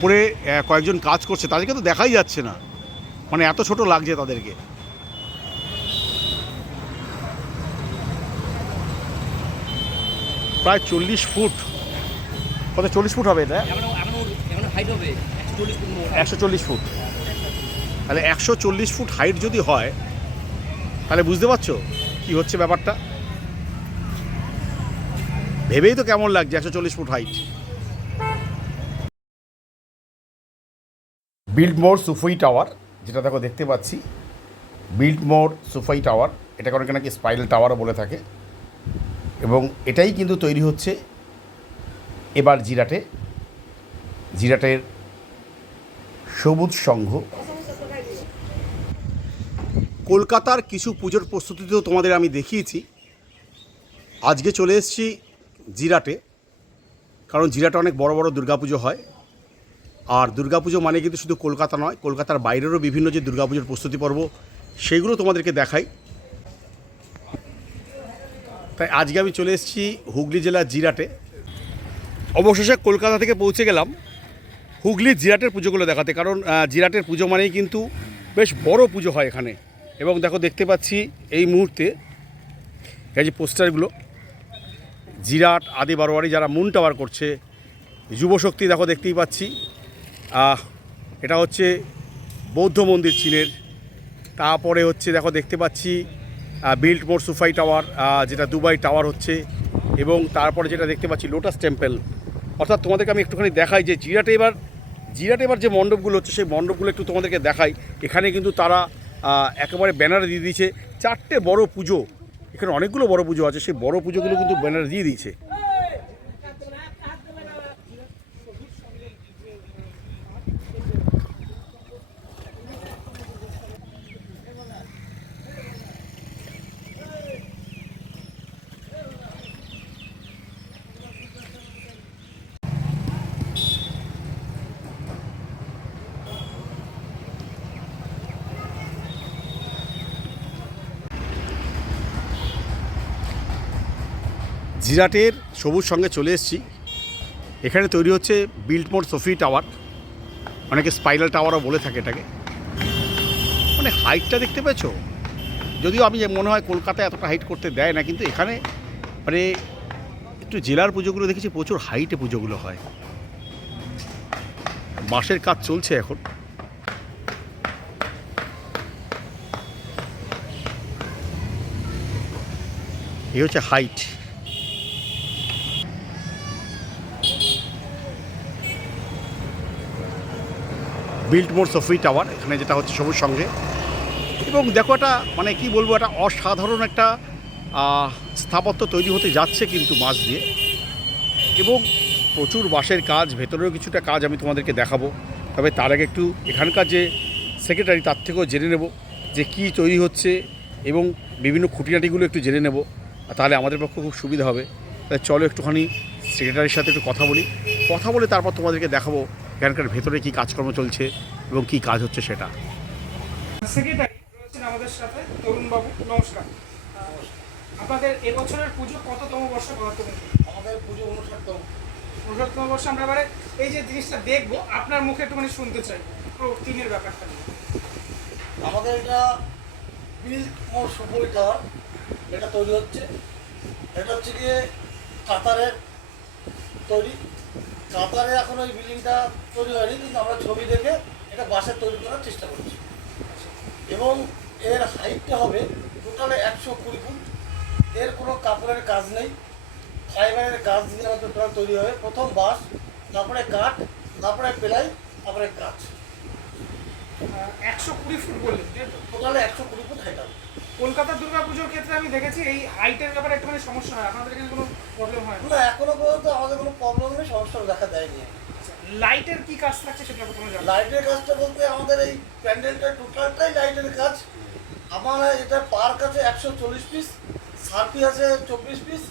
উপরে কয়েকজন কাজ করছে, তাদেরকে তো দেখাই যাচ্ছে না। মানে এত ছোট লাগছে তাদেরকে। প্রায় চল্লিশ ফুট। কত? চল্লিশ ফুট হবে এটা? একশো চল্লিশ ফুট। তাহলে একশো চল্লিশ ফুট হাইট যদি হয়, তাহলে বুঝতে পারছ কি হচ্ছে ব্যাপারটা? ভেবেই তো কেমন লাগছে একশো চল্লিশ foot height. Biltmore Sufouh tower, যেটা দেখো দেখতে পাচ্ছি। বিল্ডমোর সুফই টাওয়ার এটাকে অনেকে নাকি স্পাইরাল টাওয়ারও বলে থাকে। এবং এটাই কিন্তু তৈরি হচ্ছে এবার জিরাটে। জিরাটের সবুজ সংঘ। কলকাতার কিছু পুজোর প্রস্তুতিতেও তোমাদের আমি দেখিয়েছি। আজকে চলে এসেছি জিরাটে, কারণ জিরাটে অনেক বড় বড় দুর্গাপুজো হয়। আর দুর্গাপুজো মানে কিন্তু শুধু কলকাতা নয়, কলকাতার বাইরেরও বিভিন্ন যে দুর্গাপুজোর প্রস্তুতি পর্ব, সেগুলো তোমাদেরকে দেখাই। তাই আজকে আমি চলে এসেছি হুগলি জেলার জিরাটে। অবশেষে কলকাতা থেকে পৌঁছে গেলাম হুগলির জিরাটের পুজোগুলো দেখাতে, কারণ জিরাটের পুজো মানেই কিন্তু বেশ বড় পুজো হয় এখানে। এবং দেখো, দেখতে পাচ্ছি এই মুহূর্তে, এই যে পোস্টারগুলো, জিরাট আদি বারোয়ারি যারা মুন টাওয়ার করছে, যুবশক্তি, দেখো, দেখতেই পাচ্ছি। এটা হচ্ছে বৌদ্ধ মন্দির চীনের। তারপরে হচ্ছে দেখো দেখতে পাচ্ছি বিল্ট মোর সুফাই টাওয়ার যেটা দুবাই টাওয়ার হচ্ছে এবং তারপরে যেটা দেখতে পাচ্ছি লোটাস টেম্পল। অর্থাৎ তোমাদেরকে আমি একটুখানি দেখাই যে জিরাটে এবার জিরাটে এবার যে মণ্ডপগুলো হচ্ছে সেই মণ্ডপগুলো একটু তোমাদেরকে দেখাই। এখানে কিন্তু তারা একেবারে ব্যানার দিয়ে দিয়েছে, চারটে বড় পুজো। এখানে অনেকগুলো বড় পুজো আছে, সেই বড় পুজোগুলো কিন্তু ব্যানার দিয়ে দিয়েছে। জিরাটের সবুজ সঙ্গে চলে এসেছি। এখানে তৈরি হচ্ছে বিল্টমোর সফি টাওয়ার। অনেকে স্পাইরাল টাওয়ারও বলে থাকে এটাকে। মানে হাইটটা দেখতে পেয়েছ? যদিও আমি মনে হয় কলকাতায় এতটা হাইট করতে দেয় না, কিন্তু এখানে মানে একটু জেলার পুজোগুলো দেখেছি, প্রচুর হাইটে পুজোগুলো হয়। বাঁশের কাজ চলছে এখন। এই হচ্ছে height Biltmore Sufouh tower, এখানে যেটা হচ্ছে সবুজ সঙ্গে এবং দেখো এটা মানে কি বলব, একটা অসাধারণ একটা স্থাপত্য তৈরি হতে যাচ্ছে কিন্তু মাছ দিয়ে। এবং প্রচুর বাঁশের কাজ, ভেতরেও কিছুটা কাজ আমি তোমাদেরকে দেখাবো। তবে তার আগে একটু এখানকার যে সেক্রেটারি তার থেকেও জেনে নেব যে কি তৈরি হচ্ছে এবং বিভিন্ন খুঁটিনাটিগুলো একটু জেনে নেব তাহলে আমাদের পক্ষে খুব সুবিধা হবে। তাই চলো একটুখানি সেক্রেটারির সাথে একটু কথা বলি। কথা বলে তারপর তোমাদেরকে দেখাবো এখানকার ভেতরে কী কাজকর্ম চলছে এবং কী কাজ হচ্ছে সেটা? সেক্রেটারি রয়েছেন আমাদের সাথে তরুণ বাবু নমস্কার আপনাদের এবছরের পুজো কততম বর্ষ কততম? আমাদের পুজো উনষাটতম উনসত্তম বর্ষ আমরা এবারে এই যে জিনিসটা দেখব আপনার মুখে একটুখানি শুনতে চাই পুরো টিমের ব্যাপারটা আমাদের এটা বিল্ক মোর টাওয়ার এটা তৈরি হচ্ছে। এটা হচ্ছে গিয়ে কাতারের তৈরি। কাতারে এখন ওই বিল্ডিংটা তৈরি হয়নি কিন্তু আমরা ছবি দেখে এটা বাসের তৈরি করার চেষ্টা করছি। এবং এর হাইটটা হবে টোটালে একশো কুড়ি ফুট। এর কোনো কাপড়ের কাজ নেই। ফাইবারের কাজ দিয়ে আমাদের টোটাল তৈরি হবে। প্রথম বাঁশ তারপরে কাঠ তারপরে পেলাই তারপরে কাঠ একশো কুড়ি ফুট বললেন টোটালে একশো কুড়ি ফুট হাইট হবে। কলকাতার দুর্গা পুজোর ক্ষেত্রে আমি দেখেছি এই হাইটের ব্যাপারে একটুখানি সমস্যা হয়। আপনাদের এখানে কোনো প্রবলেম হয়? না এখনও পর্যন্ত আমাদের কোনো প্রবলেম নেই সমস্যা দেখা দেয়নি। লাইটের কি কাজ থাকছে সেটা প্রথমে লাইটের কাজটা বলতে আমাদের এই প্যান্ডেলটা টোটালটাই লাইটের কাজ। আমার এটা পার্ক আছে একশো চল্লিশ পিস সার্ফি আছে চব্বিশ পিস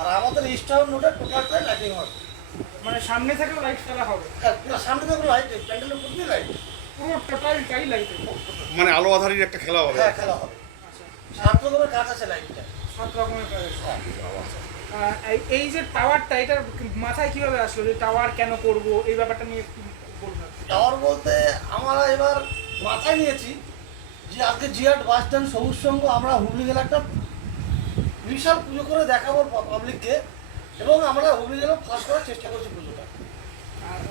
আর আমাদের স্টার নোটে টোটালটাই লাইটিং হবে। মানে সামনে থেকেও লাইট ফেলা হবে? হ্যাঁ, সামনে থেকে লাইট প্যান্ডেলের প্রতি লাইট পুরো টোটালটাই লাইটের মানে আলো আধারির একটা খেলা হবে। হ্যাঁ খেলা হবে। সাত রকমের কাজ আছে লাইটটা সাত রকমের কাজ আছে। এই- যে টাওয়ারটা এটার মাথায় কীভাবে আসলো যে টাওয়ার কেন করব? এই ব্যাপারটা নিয়ে একটু টাওয়ার বলতে আমরা এবার মাথায় নিয়েছি যে আজকে জিয়াট বাস স্ট্যান্ড সবুজ সংঘ আমরা হুগলি জেলা একটা বিশাল পুজো করে দেখাবো পাবলিককে এবং আমরা হুগলি জেলা ফার্স্ট করার চেষ্টা করছি পুজোটা।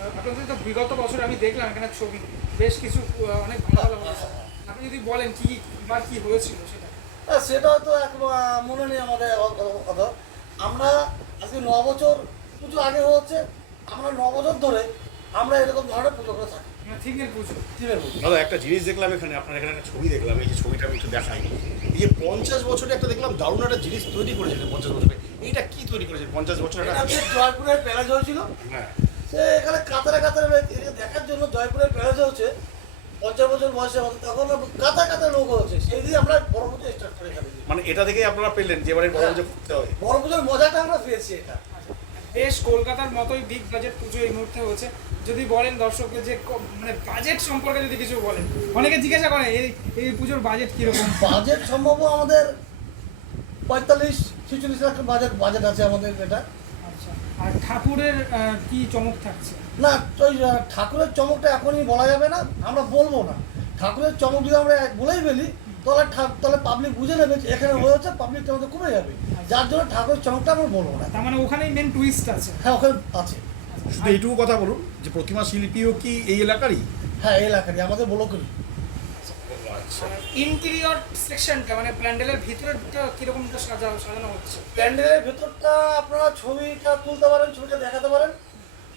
আপনাদের তো বিগত বছর আমি দেখলাম এখানে ছবি। বেশ কিছু অনেক ভালো ভালো হয়েছে আপনি যদি বলেন কি বা কি হয়েছিল সেটা। হ্যাঁ, সেটা হয়তো এক মনে নেই আমাদের কথা। আমরা আজকে ন বছর পুজো আগে হচ্ছে আমরা ন বছর ধরে আমরা এরকম ধরনের পুজো করে থাকি। দাদা একটা জিনিস দেখলাম এখানে আপনার এখানে একটা ছবি দেখলাম এই যে ছবিটা আমি একটু দেখাই। এই যে পঞ্চাশ বছরে একটা দেখলাম দারুণ একটা জিনিস তৈরি করেছিলেন পঞ্চাশ বছরে। এইটা কি তৈরি করেছেন পঞ্চাশ বছর একটা জয়পুরের প্যালেস হয়েছিল। হ্যাঁ। সে এখানে কাতারে কাতারে দেখার জন্য জয়পুরের প্যালেস হচ্ছে পঞ্চাশ বছর বয়সে আমাদের তখন কাতার কাতার লোক হচ্ছে সেই দিয়ে আমরা বড় পুজো স্টার্ট করে এখানে মানে এটা থেকেই আপনারা পেলেন যে এবারে বড় পুজো করতে হবে বড় পুজোর মজাটা আমরা পেয়েছি এটা। বেশ কলকাতার মতোই বিগ বাজেট পুজো এই মুহূর্তে হচ্ছে যদি বলেন দর্শককে যে মানে বাজেট সম্পর্কে যদি কিছু বলেন। অনেকে জিজ্ঞাসা করে এই এই পুজোর বাজেট কীরকম? বাজেট সম্ভব আমাদের পঁয়তাল্লিশ ছেচল্লিশ লাখ বাজেট বাজেট আছে আমাদের এটা। আচ্ছা আর ঠাকুরের কি চমক থাকছে? না ওই ঠাকুরের চমকটা এখনই বলা যাবে না আমরা বলব না। ঠাকুরের চমক যদি আমরা বলেই ফেলি তাহলে তাহলে পাবলিক বুঝে নেবে যে এখানে হয়ে হয়েছে পাবলিক আমাদের কমে যাবে। যার জন্য ঠাকুরের চমকটা আমরা বলব না। তার মানে ওখানেই মেন টুইস্ট আছে। হ্যাঁ ওখানে আছে। শুধু এইটুকু কথা বলুন যে প্রতিমা শিল্পীও কি এই এলাকারই? হ্যাঁ এই এলাকারই আমাদের ব্লকেরই। আচ্ছা। ইন্টেরিয়র সেকশনটা মানে প্যান্ডেলের ভিতরেরটা কীরকম সাজা সাজানো হচ্ছে? প্যান্ডেলের ভেতরটা আপনারা ছবিটা তুলতে পারেন ছবিটা দেখাতে পারেন।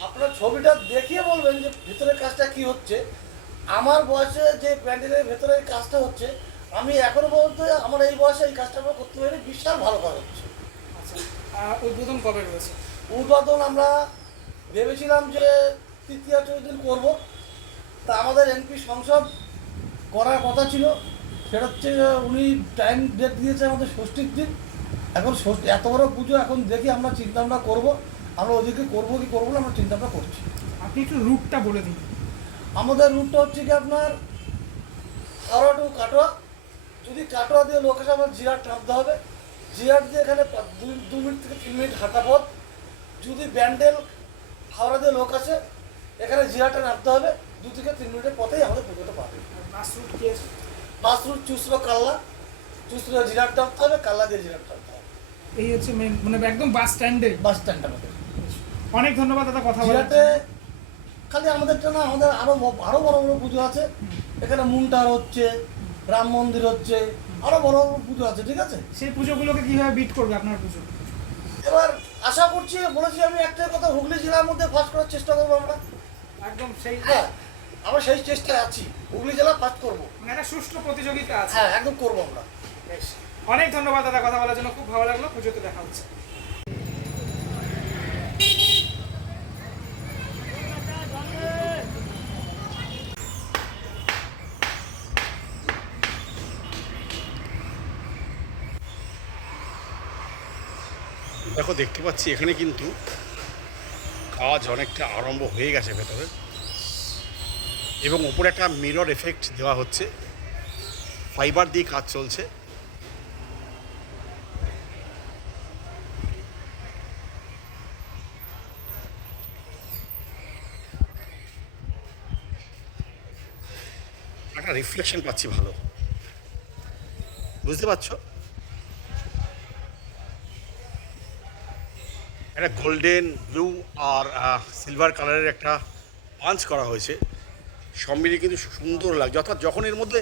আপনারা ছবিটা দেখিয়ে বলবেন যে ভিতরের কাজটা কি হচ্ছে। আমার বয়সে যে প্যান্ডেলের ভেতরের কাজটা হচ্ছে আমি এখনও পর্যন্ত আমার এই বয়সে এই কাজটা আমরা করতে পারি বিশাল ভালো কাজ হচ্ছে। আচ্ছা উদ্বোধন কবে রয়েছে? উদ্বোধন আমরা ভেবেছিলাম যে তৃতীয় চৌদিন করব। তা আমাদের এমপি সংসদ করার কথা ছিল। সেটা হচ্ছে উনি টাইম ডেট দিয়েছে আমাদের ষষ্ঠীর দিন। এখন ষষ্ঠী এত বড় পুজো এখন দেখি আমরা চিন্তা ভাবনা করব। আমরা ওদিকে করব কি করব না আমরা চিন্তা ভাবনা করছি। আপনি একটু রুটটা বলে দিন। আমাদের রুটটা হচ্ছে কি আপনার হাওড়া টু কাটোয়া। যদি কাটোয়া দিয়ে লোক আসে আমার জিরাট নামতে হবে। জিরাট দিয়ে এখানে দু মিনিট থেকে তিন মিনিট হাঁটা পথ। যদি ব্যান্ডেল হাওড়া দিয়ে লোক আসে এখানে জিরাটে নামতে হবে। দু থেকে তিন মিনিটের পথেই আমাদের পুজোটা পাবে বাস রুট কি আছে? চুসরো কাল্লা। চুসরো জিরাট নামতে হবে কাল্লা দিয়ে জিরাট নামতে হবে। এই হচ্ছে মেন মানে একদম বাস স্ট্যান্ডে বাস স্ট্যান্ড আমাদের অনেক ধন্যবাদ দাদা কথা জন্য। খালি আমাদেরটা না আমাদের আরও আরও বড় বড় পুজো আছে। এখানে মুন্টার হচ্ছে রাম মন্দির হচ্ছে আরও বড় বড় পুজো আছে ঠিক আছে? সেই পুজোগুলোকে কীভাবে বিট করবে আপনার পুজো? এবার আশা করছি বলেছি আমি একটাই কথা হুগলি জেলার মধ্যে ফার্স্ট করার চেষ্টা করব আমরা। একদম সেই হ্যাঁ আমরা সেই চেষ্টায় আছি হুগলি জেলা ফার্স্ট করব। মানে একটা সুষ্ঠু প্রতিযোগিতা আছে। হ্যাঁ একদম করব আমরা। বেশ। অনেক ধন্যবাদ দাদা কথা বলার জন্য খুব ভালো লাগল পুজোতে দেখা হচ্ছে। দেখো, দেখতে পাচ্ছি এখানে কিন্তু কাজ অনেকটা আরম্ভ হয়ে গেছে ভেতরে। এবং ওপরে একটা মিরর এফেক্ট দেওয়া হচ্ছে। ফাইবার দিয়ে কাজ চলছে। একটা রিফ্লেকশন পাচ্ছি ভালো। বুঝতে পারছ? একটা গোল্ডেন ব্লু আর সিলভার কালারের একটা পাঞ্চ করা হয়েছে। সব মিলিয়ে কিন্তু সুন্দর লাগছে। অর্থাৎ যখন এর মধ্যে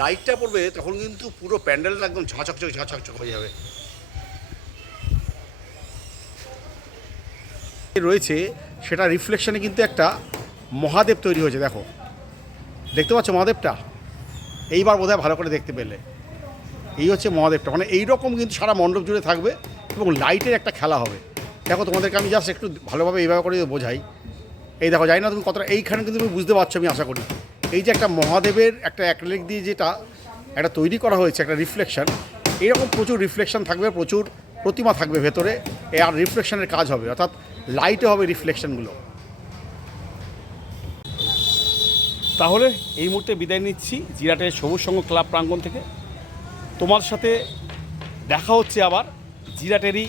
লাইটটা পড়বে, তখন কিন্তু পুরো প্যান্ডেলটা একদম ঝাঁচকচক ঝাঁচকচক হয়ে যাবে। রয়েছে, সেটা রিফ্লেকশনে কিন্তু একটা মহাদেব তৈরি হয়েছে, দেখো। দেখতে পাচ্ছ মহাদেবটা? এইবার বোধহয় ভালো করে দেখতে পেলে। এই হচ্ছে মহাদেবটা। মানে এই রকম কিন্তু সারা মণ্ডপ জুড়ে থাকবে এবং লাইটের একটা খেলা হবে। দেখো, তোমাদেরকে আমি জাস্ট একটু ভালোভাবে এইভাবে করে বোঝাই। এই দেখো, জানি না তুমি কতটা এইখানে কিন্তু তুমি বুঝতে পারছ, আমি আশা করি। এই যে একটা মহাদেবের একটা অ্যাক্রেলিক দিয়ে যেটা একটা তৈরি করা হয়েছে, একটা রিফ্লেকশন এরকম প্রচুর রিফ্লেকশন থাকবে, প্রচুর প্রতিমা থাকবে ভেতরে, এ আর রিফ্লেকশনের কাজ হবে, অর্থাৎ লাইটে হবে রিফ্লেকশনগুলো তাহলে এই মুহূর্তে বিদায় নিচ্ছি, জিরাটের সবুজ সংঘ ক্লাব প্রাঙ্গণ থেকে। তোমার সাথে দেখা হচ্ছে আবার, জিরাটেরই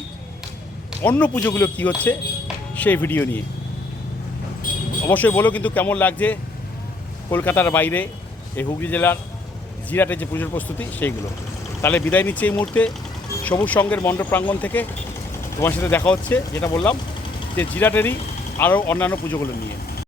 অন্য পুজোগুলো কি হচ্ছে সেই ভিডিও নিয়ে। অবশ্যই বলো কিন্তু কেমন লাগছে কলকাতার বাইরে এই হুগলি জেলার জিরাটে যে পুজোর প্রস্তুতি সেইগুলো। তাহলে বিদায় নিচ্ছে এই মুহূর্তে সবুজ সঙ্গের মণ্ডপ প্রাঙ্গণ থেকে। তোমার সাথে দেখা হচ্ছে, যেটা বললাম যে জিরাটেরই আরও অন্যান্য পুজোগুলো নিয়ে।